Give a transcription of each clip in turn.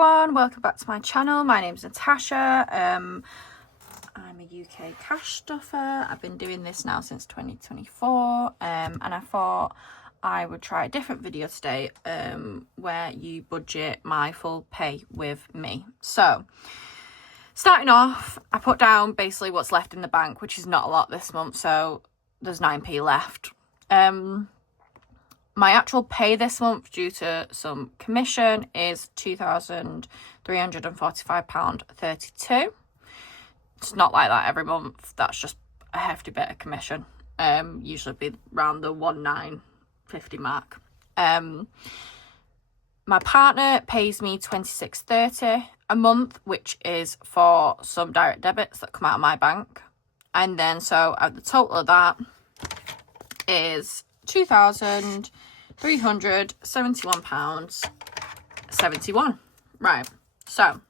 everyone, welcome back to my channel. My name is Natasha. I'm a UK cash stuffer. I've been doing this now since 2024 and I thought I would try a different video today where you budget my full pay with me. So starting off, I put down basically what's left in the bank, which is not a lot this month, so there's 9p left. My actual pay this month due to some commission is £2,345.32. It's not like that every month. That's just a hefty bit of commission. Usually be around the 1950 mark. My partner pays me £26.30 a month, which is for some direct debits that come out of my bank. And then so the total of that is £2,371.71. Right, so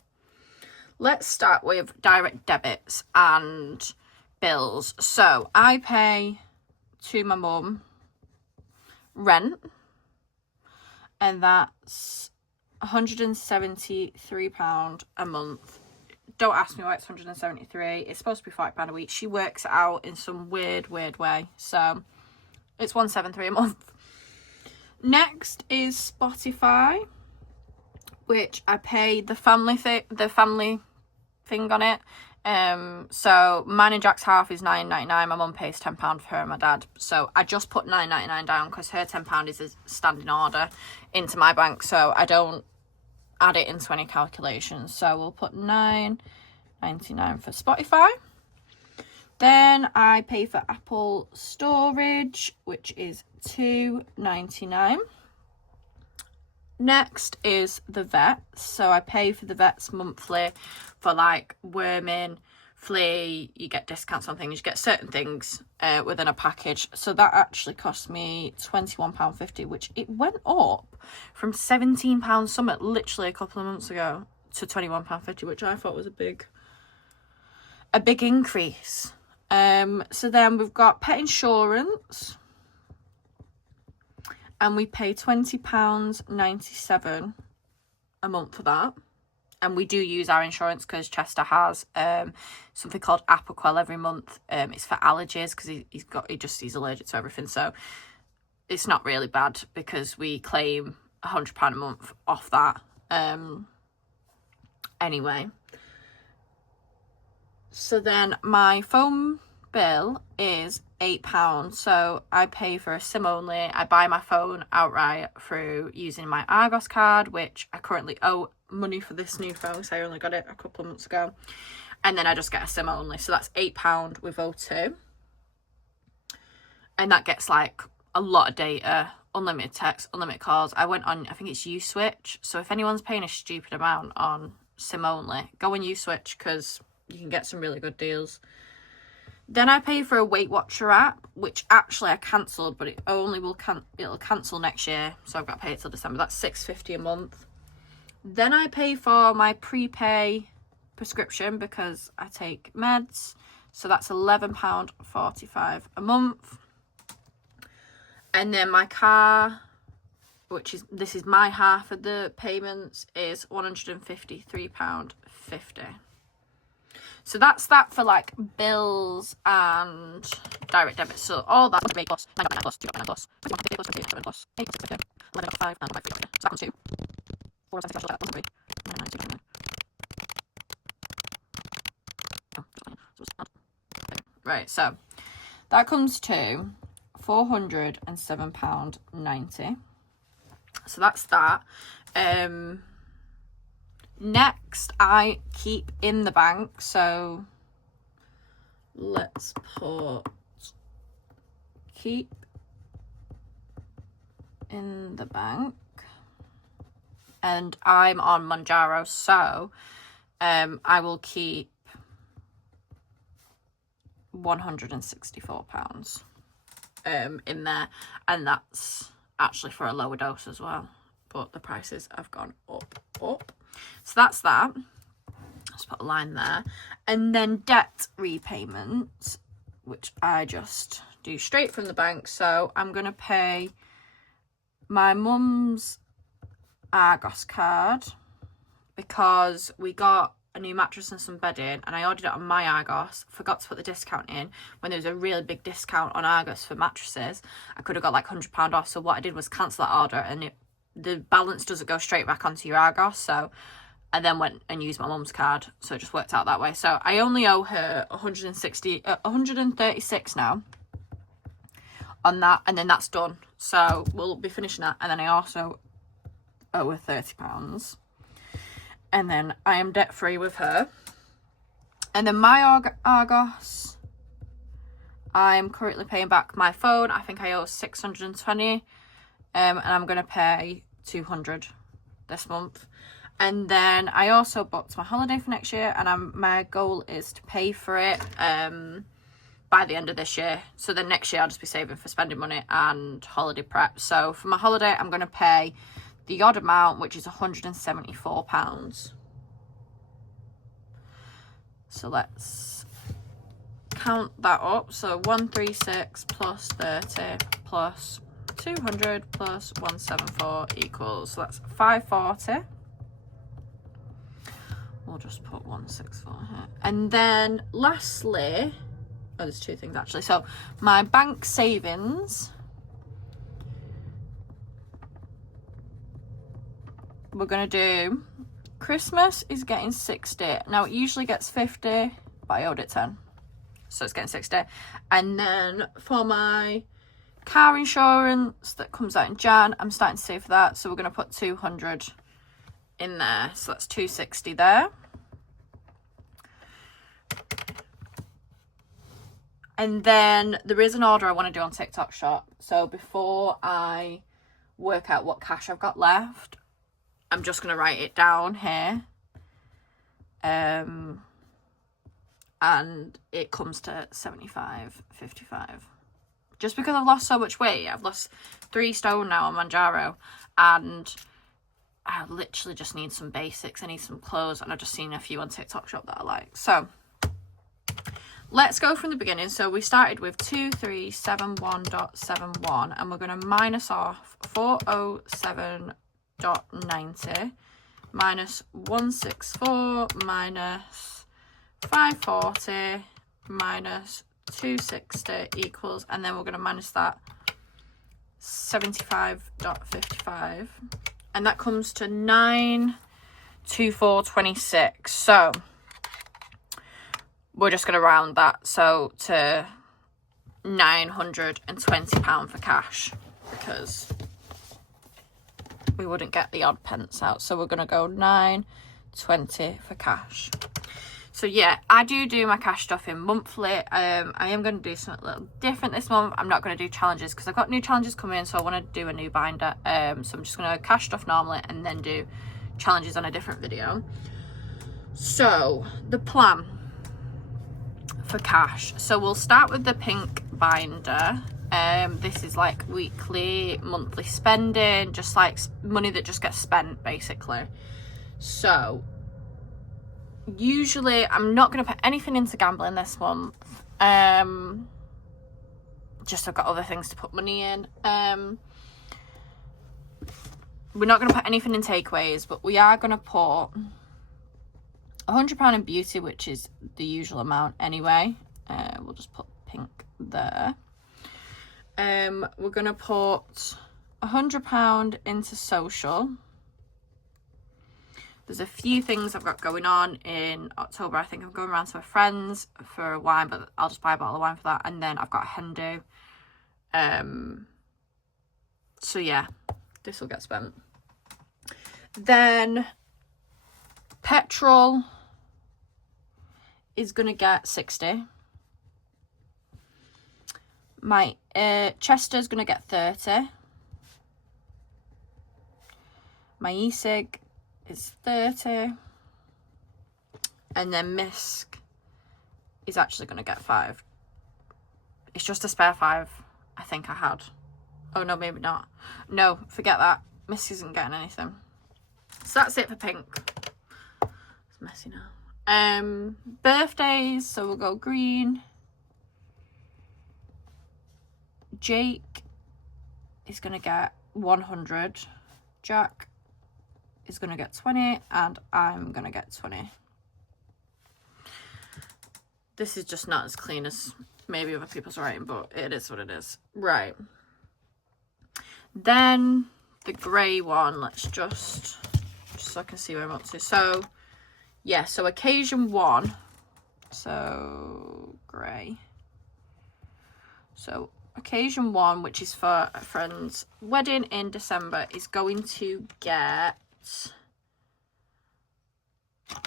let's start with direct debits and bills. So I pay to my mum rent, and that's £173 a month. Don't ask me why it's 173. It's supposed to be £40 a week. She works it out in some weird way, so it's 173 a month. Next is Spotify, which I pay the family thing on it. So mine and Jack's half is £9.99. My mum pays £10 for her and my dad. So I just put £9.99 down because her £10 is a standing order into my bank, so I don't add it into any calculations. So we'll put £9.99 for Spotify. Then I pay for Apple storage, which is £2.99. Next is the vets. So I pay for the vets monthly for like worming, flea, you get discounts on things, you get certain things within a package. So that actually cost me £21.50, which it went up from £17 something literally a couple of months ago to £21.50, which I thought was a big increase. So then we've got pet insurance, and we pay £20.97 a month for that. And we do use our insurance because Chester has something called Apoquel every month. It's for allergies because he's allergic to everything. So it's not really bad because we claim £100 a month off that. Anyway. So then my phone bill is £8. So I pay for a SIM only. I buy my phone outright through using my Argos card, which I currently owe money for this new phone because I only got it a couple of months ago. And then I just get a SIM only. So that's £8 with O2. And that gets like a lot of data, unlimited text, unlimited calls. I went on, I think it's Uswitch. So if anyone's paying a stupid amount on SIM only, go on Uswitch because you can get some really good deals. Then I pay for a Weight Watcher app, which actually I cancelled, but it only it'll cancel next year, so I've got to pay it till December. That's £6.50 a month. Then I pay for my prepay prescription because I take meds, so that's £11.45 a month. And then my car, this is my half of the payments, is £153.50. So that's that for like bills and direct debits. So all that would make plus 9.9 plus 2.9 plus 21.50 plus 28.7 plus 8.6 11.5 and 5. So that comes to 4.7 right, so that comes to £407.90. So that's that. Next, I keep in the bank, so let's put keep in the bank, and I'm on Monjaro, so I will keep £164 in there, and that's actually for a lower dose as well, but the prices have gone up. So that's that. Let's put a line there. And then debt repayment, which I just do straight from the bank. So I'm going to pay my mum's Argos card because we got a new mattress and some bedding, and I ordered it on my Argos, forgot to put the discount in when there was a really big discount on Argos for mattresses. I could have got like £100 off, so what I did was cancel that order, and the balance doesn't go straight back onto your Argos, so I then went and used my mum's card, so it just worked out that way. So I only owe her 136 now on that, and then that's done. So we'll be finishing that, and then I also owe her £30. And then I am debt free with her. And then my Argos, I'm currently paying back my phone. I think I owe 620, and I'm going to pay 200 this month. And then I also booked my holiday for next year, and my goal is to pay for it by the end of this year. So then next year I'll just be saving for spending money and holiday prep. So for my holiday, I'm going to pay the odd amount, which is £174. So let's count that up. So 136 plus 30 plus 200 plus 174 equals, so that's 540. We'll just put 164 here. And then lastly, oh, there's two things actually. So my bank savings, we're going to do, Christmas is getting 60. Now it usually gets 50, but I owed it 10. So it's getting 60. And then for my car insurance that comes out in Jan, I'm starting to save for that. So we're going to put 200 in there. So that's 260 there. And then there is an order I want to do on TikTok Shop. So before I work out what cash I've got left, I'm just going to write it down here. And it comes to 75.55. Just because I've lost so much weight. I've lost 3 stone now on Manjaro. And I literally just need some basics. I need some clothes. And I've just seen a few on TikTok Shop that I like. So let's go from the beginning. So we started with 2371.71. And we're going to minus off 407.90 minus 164 minus 540 minus 260 equals, and then we're going to minus that 75.55, and that comes to 924.26. So we're just going to round that so to £920 for cash, because we wouldn't get the odd pence out. So we're going to go 920 for cash. So yeah, I do my cash stuff in monthly. I am going to do something a little different this month. I'm not going to do challenges because I've got new challenges coming in, so I want to do a new binder. So I'm just going to cash stuff normally and then do challenges on a different video. So the plan for cash. So we'll start with the pink binder. This is like weekly, monthly spending, just like money that just gets spent basically. So usually I'm not going to put anything into gambling this month. Just I've got other things to put money in. We're not going to put anything in takeaways, but we are going to put £100 in beauty, which is the usual amount anyway. We'll just put pink there. We're going to put £100 into social. There's a few things I've got going on in October. I think I'm going around to my friends for a wine, but I'll just buy a bottle of wine for that. And then I've got a hen do. So yeah, this will get spent. Then petrol is going to get 60. My Chester's going to get 30. My e-cig is 30. And then Misk is actually going to get 5. It's just a spare 5 I think I had. Oh no, maybe not. No, forget that. Misk isn't getting anything. So that's it for pink. It's messy now. Birthdays, so we'll go green. Jake is going to get 100. Jack is going to get 20 and I'm going to get 20. This is just not as clean as maybe other people's writing, but it is what it is. Right. Then the grey one, let's just so I can see where I'm up to. So, yeah, so occasion 1. So, grey. So, occasion 1, which is for a friend's wedding in December, is going to get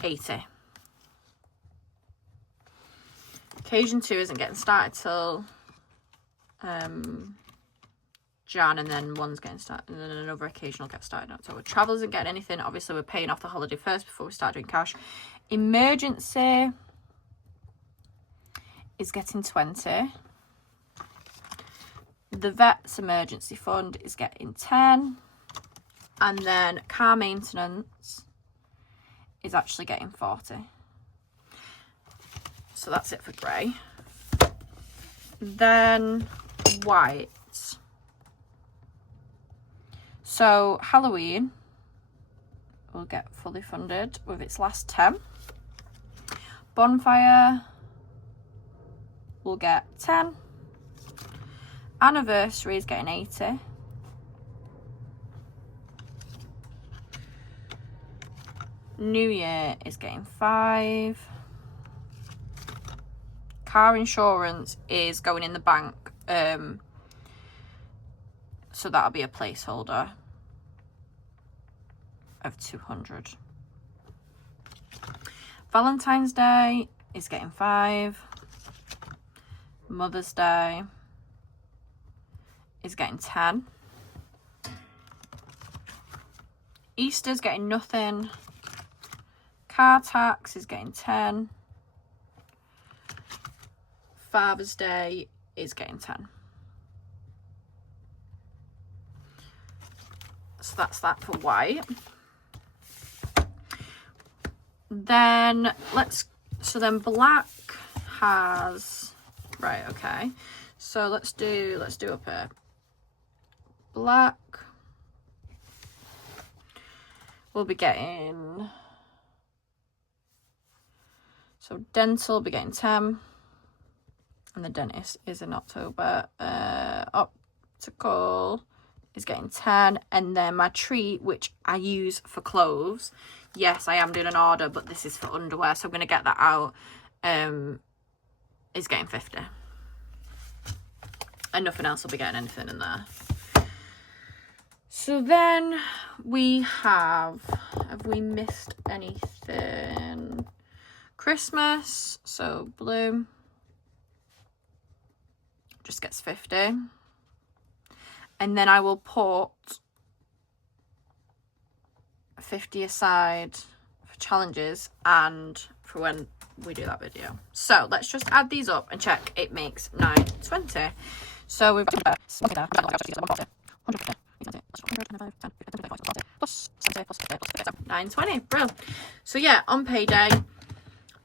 80. Occasion 2 isn't getting started till Jan, and then one's getting started, and then another occasion will get started in October. Travel isn't getting anything. Obviously, we're paying off the holiday first before we start doing cash. Emergency is getting 20. The vet's emergency fund is getting 10. And then car maintenance is actually getting 40. So that's it for grey. Then white. So Halloween will get fully funded with its last 10. Bonfire will get 10. Anniversary is getting 80. New Year is getting 5. Car insurance is going in the bank. So that'll be a placeholder of 200. Valentine's Day is getting 5. Mother's Day is getting 10. Easter's getting nothing. Car tax is getting 10. Father's Day is getting 10. So that's that for white. Then then black has, right, okay. So let's do a pair. Black we'll be getting, so dental will be getting 10. And the dentist is in October. Optical is getting 10. And then my treat, which I use for clothes. Yes, I am doing an order, but this is for underwear, so I'm going to get that out. Is getting 50. And nothing else will be getting anything in there. So then we have we missed anything? Christmas, so blue just gets 50. And then I will put 50 aside for challenges and for when we do that video. So let's just add these up and check it makes 920. So we've got 920. Brilliant. So yeah, on payday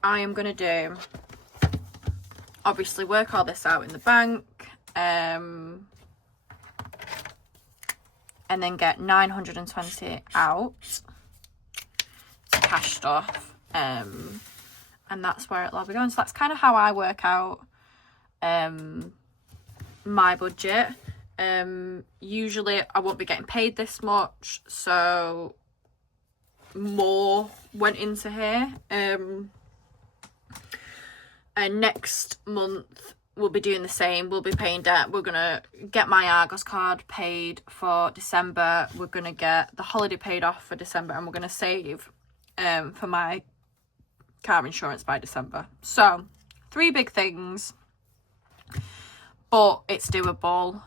I am gonna do, obviously work all this out in the bank, and then get 920 out to cash stuff, and that's where it'll all be going. So that's kind of how I work out my budget. Usually I won't be getting paid this much, so more went into here. And next month we'll be doing the same. We'll be paying debt. We're gonna get my Argos card paid for December. We're gonna get the holiday paid off for December, and we're gonna save for my car insurance by December. So 3 big things, but it's doable.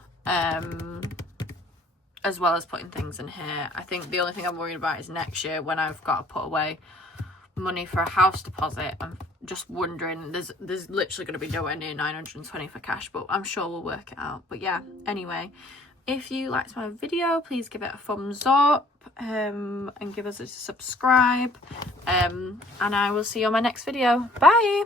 As well as putting things in here. I think the only thing I'm worried about is next year when I've got to put away money for a house deposit. I'm just wondering, there's literally going to be nowhere near 920 for cash, but I'm sure we'll work it out. But yeah, anyway, if you liked my video, please give it a thumbs up, and give us a subscribe, and I will see you on my next video. Bye.